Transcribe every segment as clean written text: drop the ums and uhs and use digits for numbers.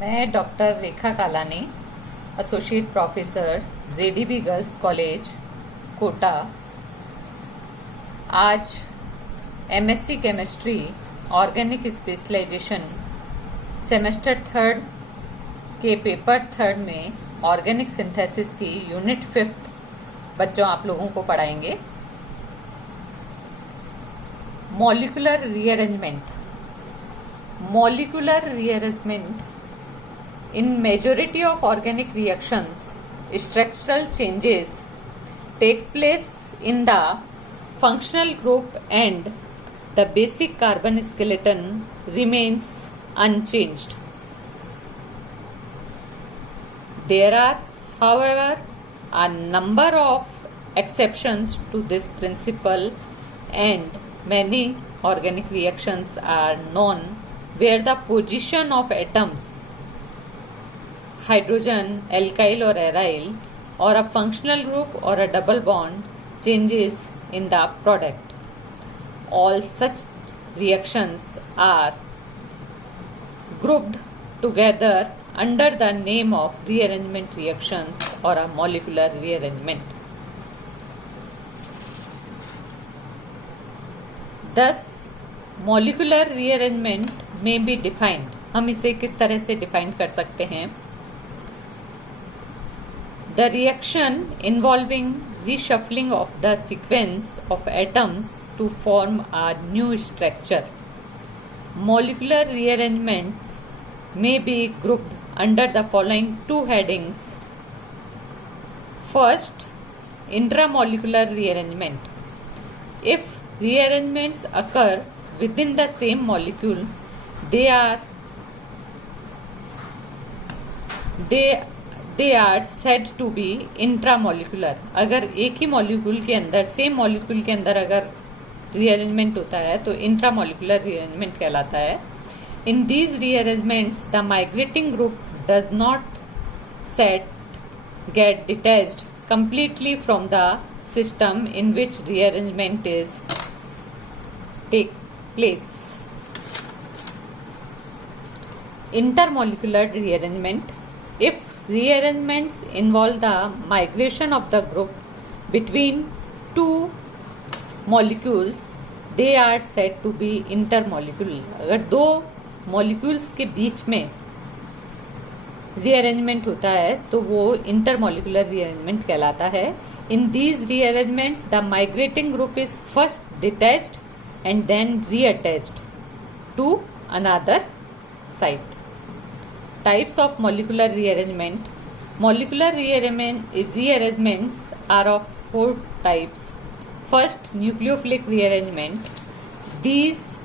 मैं doctor Rekha Kalani, associate professor JDB girls college Kota, आज MSc chemistry organic specialization semester third के paper third में organic synthesis की unit 5 बच्चों आप लोगों को पढ़ाएंगे। Molecular rearrangement in majority of organic reactions, structural changes takes place in the functional group and the basic carbon skeleton remains unchanged. There are, however, a number of exceptions to this principle, and many organic reactions are known where the position of atoms, hydrogen, alkyl or aryl, or a functional group or a double bond changes in the product. All such reactions are grouped together under the name of rearrangement reactions or a molecular rearrangement. Thus, molecular rearrangement may be defined. हम इसे किस तरह से define कर सकते हैं? The reaction involving reshuffling of the sequence of atoms to form a new structure. Molecular rearrangements may be grouped under the following two headings. First, intramolecular rearrangement. If rearrangements occur within the same molecule, they are said to be intramolecular. अगर एक ही molecule के अंदर, same molecule के अंदर अगर rearrangement होता है तो इंट्रामोलिकुलर रीअरेंजमेंट कहलाता है. In these rearrangements the migrating group does not get detached completely from the system in which rearrangement is take place. Intermolecular rearrangement. If rearrangements involve the migration of the group between two molecules, they are said to be intermolecular. अगर दो molecules के बीच में rearrangement होता है तो वो intermolecular rearrangement कहलाता है. In these rearrangements, the migrating group is first detached and then reattached to another site. Types of molecular rearrangement. Molecular rearrangements are of 4 types. First, nucleophilic rearrangement. These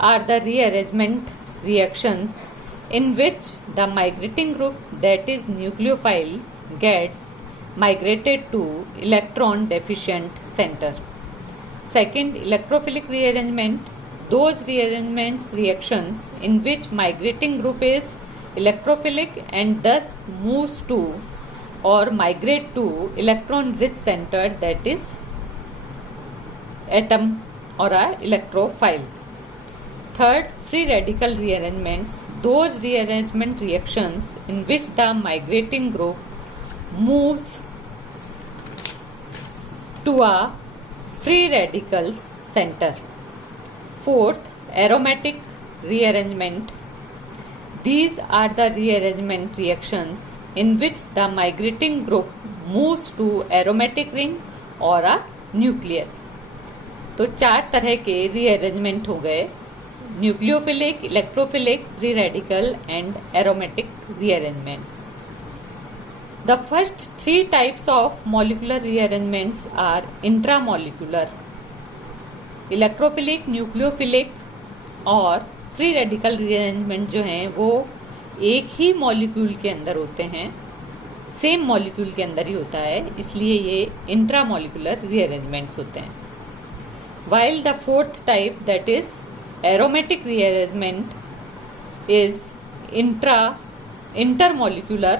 are the rearrangement reactions in which the migrating group, that is nucleophile, gets migrated to electron deficient center. Second, electrophilic rearrangement. Those reactions in which migrating group is electrophilic and thus moves to or migrate to electron rich center, that is atom or a electrophile. Third, free radical rearrangements. Those rearrangement reactions in which the migrating group moves to a free radical center. Fourth, aromatic rearrangement. These are the rearrangement reactions in which the migrating group moves to aromatic ring or a nucleus. तो 4 तरह के rearrangement हो गए: nucleophilic, electrophilic, free radical and aromatic rearrangements. The first 3 types of molecular rearrangements are intramolecular. Electrophilic, nucleophilic और free radical rearrangement जो हैं वो एक ही मॉलिक्यूल के अंदर होते हैं, सेम मॉलिक्यूल के अंदर ही होता है, इसलिए ये इंट्रामोलिकुलर रीअरेंजमेंट्स होते हैं. While the fourth type, that is aromatic rearrangement, is intermolecular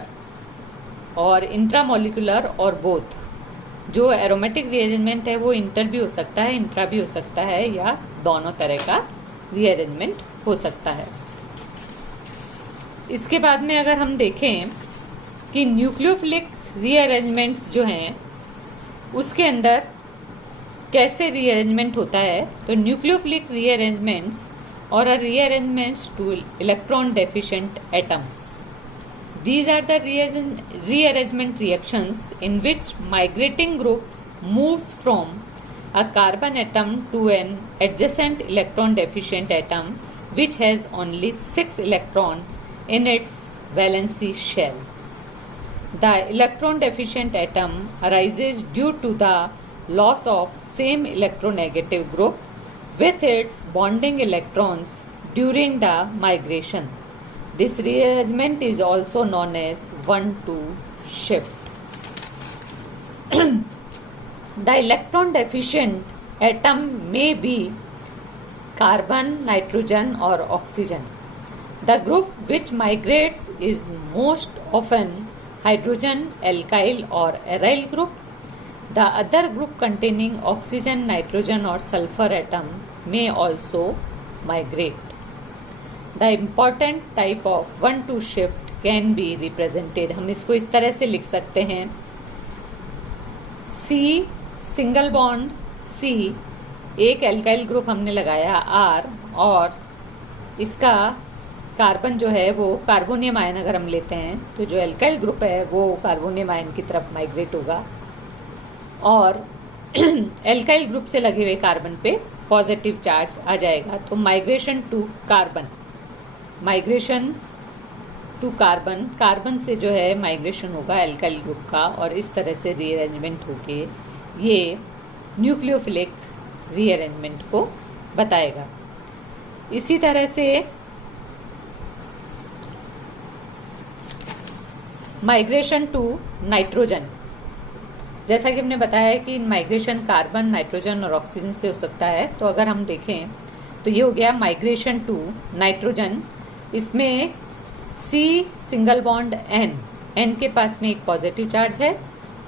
और intramolecular और both. जो एरोमेटिक रीअरेंजमेंट है वो इंटर भी हो सकता है, इंट्रा भी हो सकता है, या दोनों तरह का रीअरेंजमेंट हो सकता है. इसके बाद में अगर हम देखें कि न्यूक्लियोफिलिक रीअरेंजमेंट्स जो हैं उसके अंदर कैसे रीअरेंजमेंट होता है, तो न्यूक्लियोफिलिक रीअरेंजमेंट्स और rearrangements two electron deficient atoms. These are the rearrangement reactions in which migrating groups moves from a carbon atom to an adjacent electron deficient atom which has only 6 electrons in its valency shell. The electron deficient atom arises due to the loss of same electronegative group with its bonding electrons during the migration. This rearrangement is also known as 1-2 shift. The electron deficient atom may be carbon, nitrogen or oxygen. The group which migrates is most often hydrogen, alkyl or aryl group. The other group containing oxygen, nitrogen or sulfur atom may also migrate. The important type of 1-2 shift can be represented. हम इसको इस तरह से लिख सकते हैं. C single bond C, एक alkyl group हमने लगाया R और इसका कार्बन जो है वो कार्बोनियम आयन अगर हम लेते हैं तो जो एल्काइल ग्रुप है वो कार्बोनियम आयन की तरफ माइग्रेट होगा और एल्काइल ग्रुप से लगे हुए कार्बन पे पॉजिटिव चार्ज आ जाएगा. तो माइग्रेशन टू कार्बन कार्बन से जो है माइग्रेशन होगा एल्काइल ग्रुप का और इस तरह से रीअरेंजमेंट होके ये न्यूक्लियोफिलिक रीअरेंजमेंट को बताएगा. इसी तरह से माइग्रेशन टू नाइट्रोजन, जैसा कि हमने बताया है कि माइग्रेशन कार्बन, नाइट्रोजन और ऑक्सीजन से हो सकता है. तो अगर हम देखें तो ये हो गया माइग्रेशन टू नाइट्रोजन. इसमें C सिंगल बॉन्ड N के पास में एक पॉजिटिव चार्ज है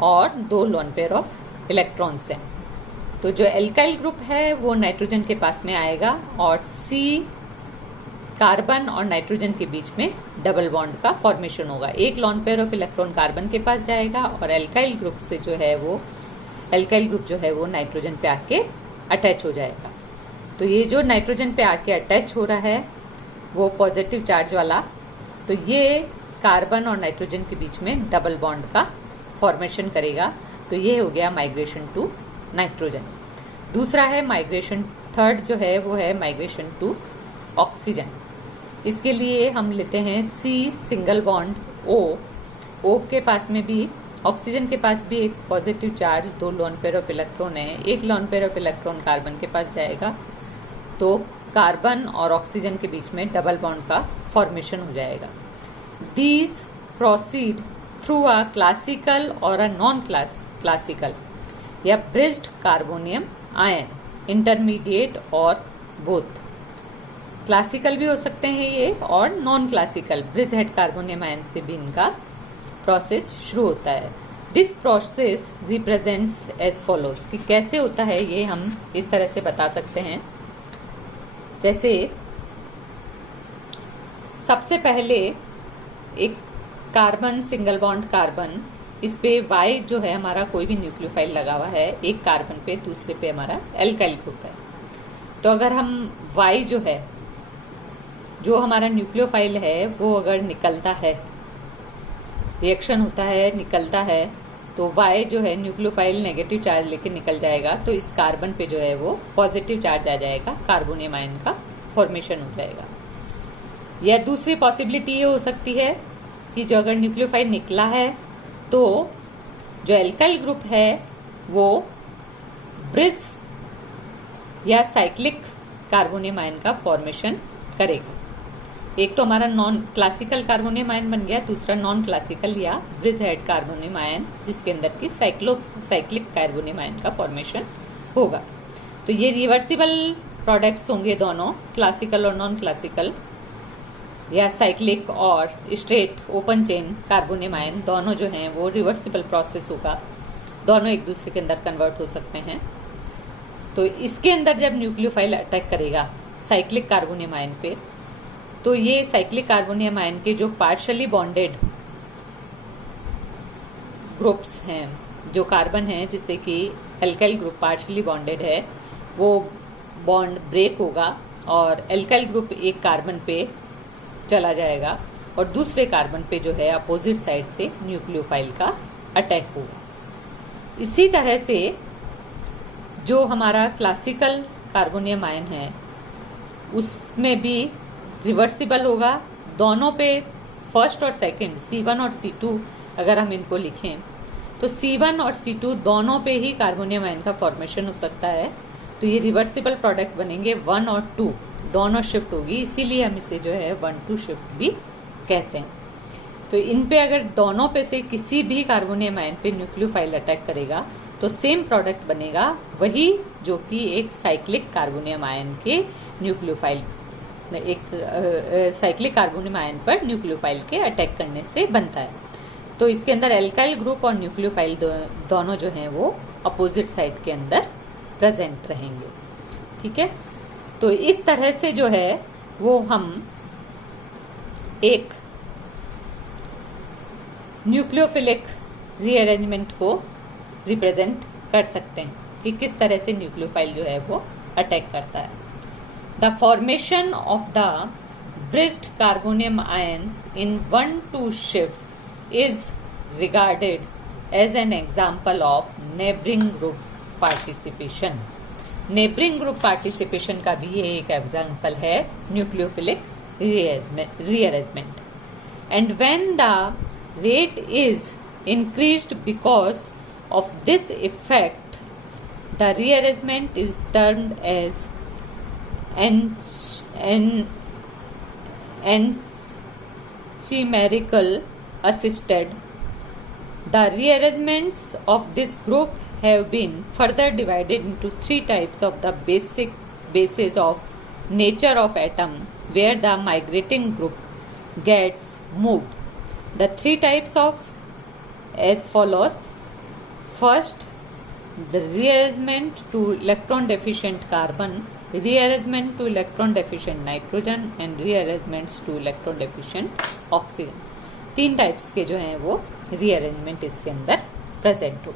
और 2 लोन पेयर ऑफ इलेक्ट्रॉन्स हैं. तो जो एल्काइल ग्रुप है वो नाइट्रोजन के पास में आएगा और C कार्बन और नाइट्रोजन के बीच में डबल बॉन्ड का फॉर्मेशन होगा. एक lone pair of electron carbon के पास जाएगा और एल्काइल ग्रुप से जो है वो एल्काइल ग्रुप जो है वो नाइट्रोजन पे आके अटैच हो जाएगा. तो ये जो नाइट्रोजन पे आके अटैच हो रहा है वो पॉजिटिव चार्ज वाला, तो ये कार्बन और नाइट्रोजन के बीच में डबल बॉन्ड का फॉर्मेशन करेगा. तो ये हो गया माइग्रेशन टू नाइट्रोजन. दूसरा है माइग्रेशन, थर्ड जो है वो है माइग्रेशन टू ऑक्सीजन. इसके लिए हम लेते हैं C सिंगल बॉन्ड O के पास में भी, ऑक्सीजन के पास भी एक positive charge, 2 lone pair of electron है. एक lone pair of electron carbon के पास जाएगा तो कार्बन और ऑक्सीजन के बीच में डबल बॉन्ड का फॉर्मेशन हो जाएगा. These proceed through a classical और अ नॉन क्लासिकल या ब्रिज्ड कार्बोनियम आयन, इंटरमीडिएट और बोथ. क्लासिकल भी हो सकते हैं ये और non classical bridged carbonium ion से भी इनका प्रोसेस शुरू होता है. This process represents as follows, कि कैसे होता है ये हम इस तरह से बता सकते हैं. जैसे सबसे पहले एक कार्बन सिंगल बॉन्ड कार्बन, इस पे Y जो है हमारा कोई भी न्यूक्लियोफाइल लगा हुआ है, एक कार्बन पे दूसरे पे हमारा एल्काइल ग्रुप है. तो अगर हम Y जो है, जो हमारा न्यूक्लियोफाइल है वो अगर निकलता है, रिएक्शन होता है, निकलता है, तो Y जो है न्यूक्लियोफाइल नेगेटिव चार्ज लेके निकल जाएगा तो इस कार्बन पे जो है वो पॉजिटिव चार्ज आ जाएगा, कार्बोनियम आयन का फॉर्मेशन हो जाएगा. या दूसरी पॉसिबिलिटी ये हो सकती है कि जो अगर न्यूक्लियोफाइल निकला है तो जो एल्काइल ग्रुप है वो ब्रिज या साइक्लिक कार्बोनियम आयन का फॉर्मेशन करेगा. एक तो हमारा नॉन क्लासिकल कार्बोनियम आयन बन गया, दूसरा नॉन क्लासिकल या ब्रिज हेड कार्बोनियम आयन जिसके अंदर की साइक्लिक कार्बोनियम आयन का फॉर्मेशन होगा. तो ये रिवर्सिबल प्रोडक्ट्स होंगे दोनों, क्लासिकल और नॉन क्लासिकल या साइक्लिक और straight open chain carbonium ion, दोनों जो हैं वो रिवर्सिबल प्रोसेस होगा, दोनों एक दूसरे के अंदर कन्वर्ट हो सकते हैं. तो इसके अंदर जब न्यूक्लियोफाइल अटैक करेगा साइक्लिक कार्बोनियम आयन पे तो ये साइक्लिक कार्बोनियम आयन के जो पार्शली बॉन्डेड ग्रुप्स हैं, जो कार्बन हैं जिससे कि एल्काइल ग्रुप पार्शली बॉन्डेड है, वो बॉन्ड ब्रेक होगा और एल्काइल ग्रुप एक कार्बन पे चला जाएगा और दूसरे कार्बन पे जो है अपोजिट साइड से न्यूक्लियोफाइल का अटैक होगा। इसी तरह से जो हमारा क्लासिकल कार्बोनियम आयन है उसमें भी रिवर्सिबल होगा। दोनों पे फर्स्ट और सेकंड C1 और C2 अगर हम इनको लिखें तो C1 और C2 दोनों पे ही कार्बोनियम आयन का फॉर्मेशन हो सकता है। तो ये रिवर्सिबल प्रोडक्ट बनेंगे 1 और 2 दोनों शिफ्ट होगी, इसीलिए हम इसे जो है 1-2 शिफ्ट भी कहते हैं। तो इन पे अगर दोनों पे से किसी भी कार्बोनियम आयन पे न्यूक्लियोफाइल अटैक करेगा तो सेम प्रोडक्ट बनेगा, वही जो कि एक साइक्लिक कार्बोनियम आयन के न्यूक्लियोफाइल एक साइक्लिक कार्बोनियम आयन पर न्यूक्लियोफाइल के अटैक करने से बनता है। तो इसके अंदर एल्काइल ग्रुप और न्यूक्लियोफाइल दोनों जो हैं वो अपोजिट साइड के अंदर प्रेजेंट रहेंगे। ठीक है, तो इस तरह से जो है वो हम एक न्यूक्लियोफिलिक रीअरेंजमेंट को रिप्रेजेंट कर सकते हैं कि किस तरह से न्यूक्लियोफाइल जो है वो अटैक करता है। The formation of the bridged carbonium ions in 1-2 shifts is regarded as an example of neighboring group participation. Neighboring group participation का भी ये एक एग्जाम्पल है nucleophilic rearrangement. And when the rate is increased because of this effect, the rearrangement is termed as enchimerical assisted. The rearrangements of this group have been further divided into 3 types of the bases of nature of atom where the migrating group gets moved. The 3 types of as follows. First, the rearrangement to electron deficient carbon, rearrangement to electron deficient nitrogen and rearrangements to electron deficient oxygen. 3 types के जो हैं वो rearrangement इसके अंदर present हो।